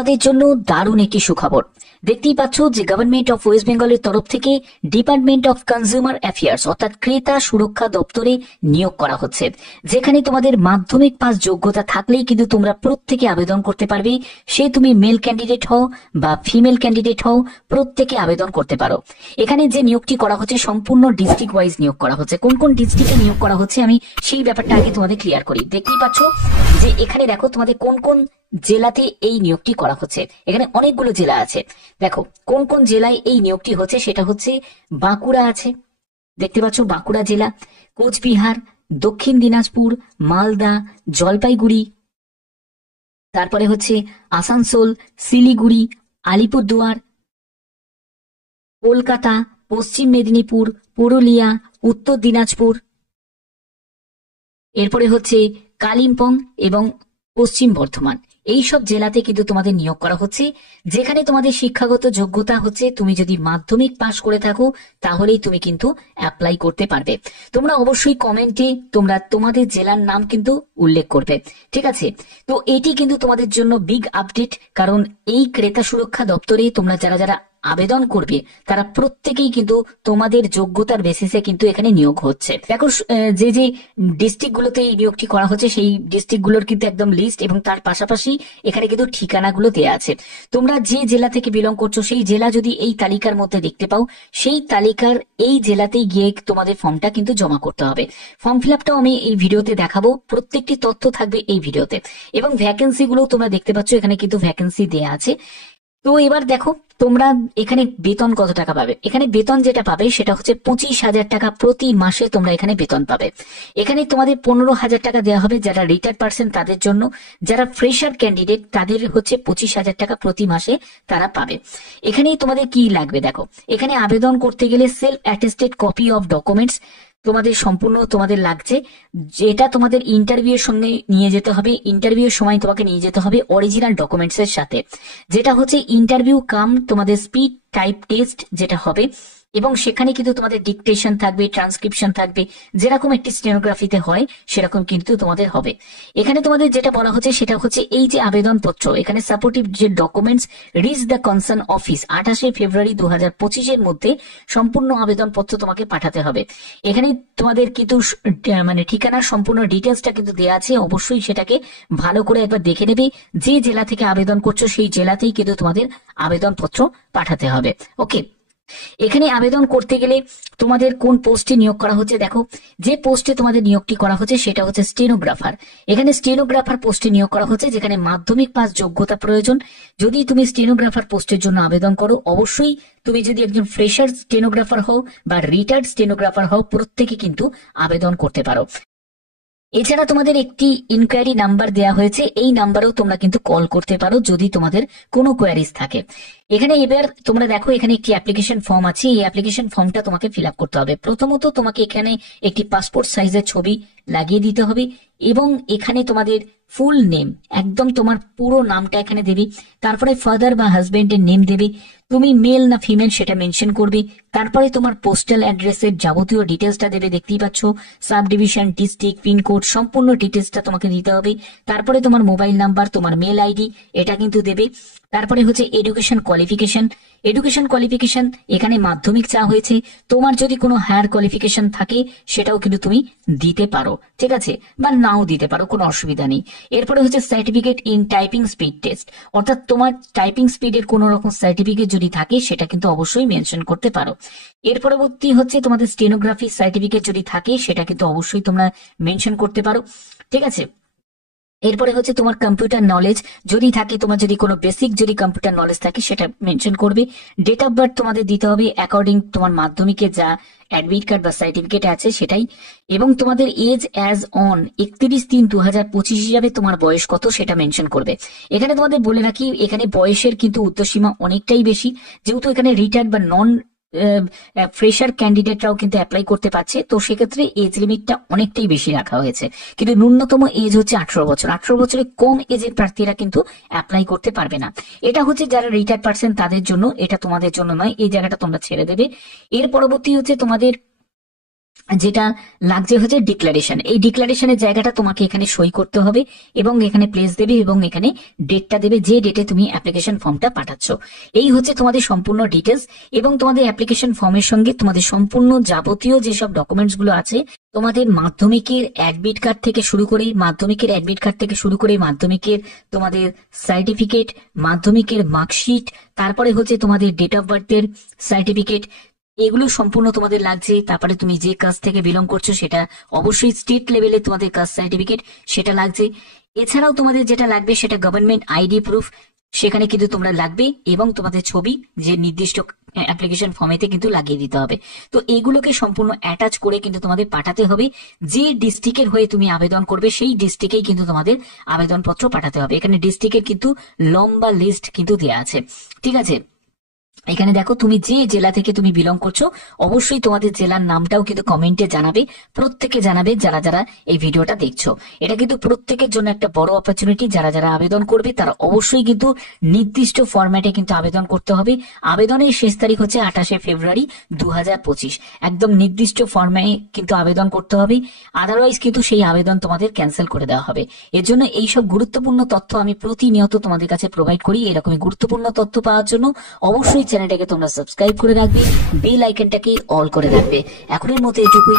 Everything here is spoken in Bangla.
তাদের জন্য দারুণ একটি সুখবর। দেখতেই পাচ্ছ যে গভর্নমেন্ট অফ ওয়েস্ট বেঙ্গলের তরফ থেকে ডিপার্টমেন্ট অফ কনজিউমার অ্যাফেয়ার্স অর্থাৎ ক্রেতা সুরক্ষা দপ্তরে নিয়োগ করা হচ্ছে, যেখানে তোমাদের মাধ্যমিক পাস যোগ্যতা থাকলেই কিন্তু তোমরা প্রত্যেকে আবেদন করতে পারবে। সে তুমি মেল ক্যান্ডিডেট হও বা ফিমেল ক্যান্ডিডেট হও, প্রত্যেকে আবেদন করতে পারো। এখানে যে নিয়োগটি করা হচ্ছে সম্পূর্ণ ডিস্ট্রিক্ট ওয়াইজ নিয়োগ করা হচ্ছে। কোন কোন ডিস্ট্রিক্টে নিয়োগ করা হচ্ছে আমি সেই ব্যাপারটা আগে তোমাদের ক্লিয়ার করি। দেখতেই পাচ্ছ যে এখানে দেখো তোমাদের কোন কোন জেলাতে এই নিয়োগটি করা হচ্ছে। এখানে অনেকগুলো জেলা আছে। দেখো কোন কোন জেলায় এই নিয়োগটি হচ্ছে, সেটা হচ্ছে বাঁকুড়া আছে, দেখতে পাচ্ছ বাঁকুড়া জেলা, কোচবিহার, দক্ষিণ দিনাজপুর, মালদা, জলপাইগুড়ি, তারপরে হচ্ছে আসানসোল, শিলিগুড়ি, আলিপুরদুয়ার, কলকাতা, পশ্চিম মেদিনীপুর, পুরুলিয়া, উত্তর দিনাজপুর, এরপরে হচ্ছে কালিম্পং এবং পশ্চিম বর্ধমান। এই সব জেলাতে কিন্তু তোমাদের নিয়োগ করা হচ্ছে, যেখানে তোমাদের শিক্ষাগত যোগ্যতা হচ্ছে তুমি যদি মাধ্যমিক পাশ করে থাকো তাহলেই তুমি কিন্তু অ্যাপ্লাই করতে পারবে। তোমরা অবশ্যই কমেন্টে তোমরা তোমাদের জেলার নাম কিন্তু উল্লেখ করবে, ঠিক আছে? তো এটি কিন্তু তোমাদের জন্য বিগ আপডেট, কারণ এই ক্রেতা সুরক্ষা দপ্তরে তোমরা যারা যারা আবেদন করবে তারা প্রত্যেকেই কিন্তু তোমাদের যোগ্যতার বেসিসে কিন্তু এখানে নিয়োগ হচ্ছে। দেখো যে যে ডিস্ট্রিক্ট গুলোতে এই নিয়োগটি করা হচ্ছে সেই ডিস্ট্রিক্ট গুলোর কিন্তু একদম লিস্ট এবং তার পাশাপাশি এখানে কিন্তু ঠিকানাগুলো দেওয়া আছে। তোমরা যে জেলা থেকে বিলং করছো সেই জেলা যদি এই তালিকার মধ্যে দেখতে পাও, সেই তালিকার এই জেলাতেই গিয়ে তোমাদের ফর্মটা কিন্তু জমা করতে হবে। ফর্ম ফিল আপটাও আমি এই ভিডিওতে দেখাবো, প্রত্যেকটি তথ্য থাকবে এই ভিডিওতে। এবং ভ্যাকেন্সি গুলো তোমরা দেখতে পাচ্ছ, এখানে কিন্তু ভ্যাকেন্সি দেওয়া আছে। তো এবার দেখো তোমরা এখানে বেতন কত টাকা পাবে। এখানে বেতন যেটা পাবে সেটা হচ্ছে 25,000 টাকা প্রতি মাসে তোমরা এখানে বেতন পাবে। এখানে তোমাদের 15,000 টাকা দেওয়া হবে যারা রিটায়ার্ড পার্সন তাদের জন্য। যারা ফ্রেশার ক্যান্ডিডেট তাদের হচ্ছে 25,000 টাকা প্রতি মাসে তারা পাবে। এখানেই তোমাদের কি লাগবে দেখো, এখানে আবেদন করতে গেলে self attested copy of documents তোমাদের সম্পূর্ণ তোমাদের লাগছে, যেটা তোমাদের ইন্টারভিউ এর সঙ্গে নিয়ে যেতে হবে। ইন্টারভিউ এর সময় তোমাকে নিয়ে যেতে হবে অরিজিনাল ডকুমেন্টস এর সাথে, যেটা হচ্ছে ইন্টারভিউ কাম তোমাদের স্পিড টাইপ টেস্ট যেটা হবে। এবং সেখানে কিন্তু তোমাদের ডিকটেশন থাকবে, ট্রান্সক্রিপশন থাকবে, যেরকম একটি স্টেনোগ্রাফিতে হয় সেরকম কিন্তু তোমাদের হবে। এখানে তোমাদের যেটা বলা হচ্ছে সেটা হচ্ছে এই যে আবেদনপত্র, এখানে সাপোর্টিভ যে documents reach the concern office 28শে ফেব্রুয়ারি 2025-এর মধ্যে সম্পূর্ণ আবেদনপত্র তোমাকে পাঠাতে হবে। এখানে তোমাদের কিন্তু মানে ঠিকানার সম্পূর্ণ ডিটেলসটা কিন্তু দেওয়া আছে, অবশ্যই সেটাকে ভালো করে একবার দেখে নেবে। যে জেলা থেকে আবেদন করছো সেই জেলাতেই কিন্তু তোমাদের আবেদনপত্র পাঠাতে হবে। ওকে, এখানে আবেদন করতে গেলে তোমাদের কোন পোস্টে নিয়োগ করা হচ্ছে, দেখো যে পোস্টে তোমাদের নিয়োগটি করা হচ্ছে সেটা হচ্ছে স্টেনোগ্রাফার। এখানে স্টেনোগ্রাফার পোস্টে নিয়োগ করা হচ্ছে, যেখানে মাধ্যমিক পাস যোগ্যতা প্রয়োজন। যদি তুমি স্টেনোগ্রাফার পোস্টের জন্য আবেদন করো, অবশ্যই তুমি যদি একজন ফ্রেশার স্টেনোগ্রাফার হও বা রিটায়ার্ড স্টেনোগ্রাফার হও, প্রত্যেকে কিন্তু আবেদন করতে পারো। এছাড়া তোমাদের একটি ইনকোয়ারি নাম্বার দেওয়া হয়েছে, এই নাম্বারেও তোমরা কিন্তু কল করতে পারো যদি তোমাদের কোনো কোয়ারিজ থাকে। এখানে এবার তোমরা দেখো এখানে একটি অ্যাপ্লিকেশন ফর্ম আছে, এই অ্যাপ্লিকেশন ফর্মটা তোমাকে ফিল আপ করতে হবে। প্রথমত তোমাকে এখানে একটি পাসপোর্ট সাইজের ছবি লাগিয়ে দিতে হবে এবং এখানে তোমাদের ফুল নেম, একদম তোমার পুরো নামটা এখানে দেবে। তারপরে ফাদার বা হাজবেন্ডের নেম দেবে, তুমি মেল না ফিমেল সেটা মেনশন করবে। তারপরে তোমার পোস্টাল অ্যাড্রেসের যাবতীয় ডিটেলসটা দেবে, দেখতেই পাচ্ছ সাব ডিভিশন, ডিস্ট্রিক্ট, পিনকোড, সম্পূর্ণ ডিটেলসটা তোমাকে দিতে হবে। তারপরে তোমার মোবাইল নাম্বার, তোমার মেল আইডি এটা কিন্তু দেবে। তারপরে হচ্ছে এডুকেশন কোয়ালিফিকেশন। এডুকেশন কোয়ালিফিকেশন এখানে মাধ্যমিক চা হয়েছে, তোমার যদি কোনো হায়ার কোয়ালিফিকেশন থাকে সেটাও কিন্তু তুমি দিতে পারো, ঠিক আছে, বা নাও দিতে পারো, কোনো অসুবিধা নেই। এরপরে হচ্ছে certificate in typing speed test, অর্থাৎ তোমার টাইপিং স্পিডের কোনো রকম সার্টিফিকেট যদি থাকে সেটা কিন্তু অবশ্যই মেনশন করতে পারো। এর পরবর্তী হচ্ছে তোমাদের স্টেনোগ্রাফি সার্টিফিকেট যদি থাকে সেটা কিন্তু অবশ্যই তোমরা মেনশন করতে পারো, ঠিক আছে। এরপরে হচ্ছে তোমার কম্পিউটার নলেজ যদি থাকে, তোমার যদি কোনো বেসিক যদি কম্পিউটার নলেজ থাকে সেটা মেনশন করবে। ডেট অফ বার্থ তোমাদের দিতে হবে অ্যাকর্ডিং তোমার মাধ্যমিকে যা অ্যাডমিট কার্ড বা সার্টিফিকেট আছে সেটাই। এবং তোমাদের এজ অ্যাজ অন 31/3/2025 হিসাবে তোমার বয়স কত সেটা মেনশন করবে। এখানে তোমাদের বলে রাখি, এখানে বয়সের কিন্তু উর্ধ্বসীমা অনেকটাই বেশি, যেহেতু এখানে রিটায়ার্ড বা নন ফ্রেশার ক্যান্ডিডেটরাও কিন্তু অ্যাপ্লাই করতে পারছে, তো সেক্ষেত্রে এজ লিমিটটা অনেকটাই বেশি রাখা হয়েছে। কিন্তু ন্যূনতম এজ হচ্ছে 18 বছর। 18 বছরের কম এজের প্রার্থীরা কিন্তু অ্যাপ্লাই করতে পারবে না। এটা হচ্ছে যারা রিটায়ার্ড পার্সন তাদের জন্য, এটা তোমাদের জন্য নয়, এই জায়গাটা তোমরা ছেড়ে দেবে। এর পরবর্তী হচ্ছে তোমাদের যেটা লাগছে হচ্ছে ডিক্লারেশন। এই ডিক্লারেশনের জায়গাটা তোমাকে এখানে সই করতে হবে এবং এখানে প্লেস দেবে এবং এখানে ডেটটা দেবে, যে ডেটে তুমি অ্যাপ্লিকেশন ফর্মটা পাঠাচ্ছ। এই হচ্ছে তোমাদের সম্পূর্ণ ডিটেলস। এবং তোমাদের অ্যাপ্লিকেশন ফর্মের সঙ্গে তোমাদের সম্পূর্ণ যাবতীয় যেসব ডকুমেন্টস গুলো আছে, তোমাদের মাধ্যমিকের অ্যাডমিট কার্ড থেকে শুরু করে মাধ্যমিকের তোমাদের সার্টিফিকেট, মাধ্যমিকের মার্কশিট, তারপরে হচ্ছে তোমাদের ডেট অফ বার্থের সার্টিফিকেট, এগুলো সম্পূর্ণ তোমাদের লাগছে। তারপরে তুমি যে কাস্ট থেকে বিলং করছো সেটা অবশ্যই স্টেট লেভেলে তোমাদের কাস্ট সার্টিফিকেট সেটা লাগছে। এছাড়াও তোমাদের যেটা লাগবে সেটা গভর্নমেন্ট আইডি প্রুফ, সেখানে কিন্তু তোমরা লাগবে, এবং তোমাদের ছবি যে নির্দিষ্ট অ্যাপ্লিকেশন ফর্মেতে কিন্তু লাগিয়ে দিতে হবে। তো এইগুলোকে সম্পূর্ণ অ্যাটাচ করে কিন্তু তোমাদের পাঠাতে হবে। যে ডিস্ট্রিক্টের হয়ে তুমি আবেদন করবে সেই ডিস্ট্রিক্টেই কিন্তু তোমাদের আবেদনপত্র পাঠাতে হবে। এখানে ডিস্ট্রিক্টের কিন্তু লম্বা লিস্ট কিন্তু দেওয়া আছে, ঠিক আছে। এখানে দেখো তুমি যে জেলা থেকে তুমি বিলং করছো অবশ্যই তোমাদের জেলার নামটাও কিন্তু কমেন্টে জানাবে, প্রত্যেকে জানাবে যারা যারা এই ভিডিওটা দেখছো। এটা কিন্তু প্রত্যেকের জন্য একটা বড় অপরচুনিটি। যারা যারা আবেদন করবে তারা অবশ্যই কিন্তু নির্দিষ্ট ফরম্যাটে কিন্তু আবেদন করতে হবে। আবেদনের শেষ তারিখ হচ্ছে 28শে ফেব্রুয়ারি 2025। একদম নির্দিষ্ট ফর্মে কিন্তু আবেদন করতে হবে, আদারওয়াইজ কিন্তু সেই আবেদন তোমাদের ক্যান্সেল করে দেওয়া হবে। এর জন্য এইসব গুরুত্বপূর্ণ তথ্য আমি প্রতিনিয়ত তোমাদের কাছে প্রোভাইড করি। এরকমই গুরুত্বপূর্ণ তথ্য পাওয়ার জন্য অবশ্যই চ্যানেলটাকে তোমরা সাবস্ক্রাইব করে রাখবে, বেল আইকনটাকে অল করে রাখবে। এখনের মতো এটুকুই।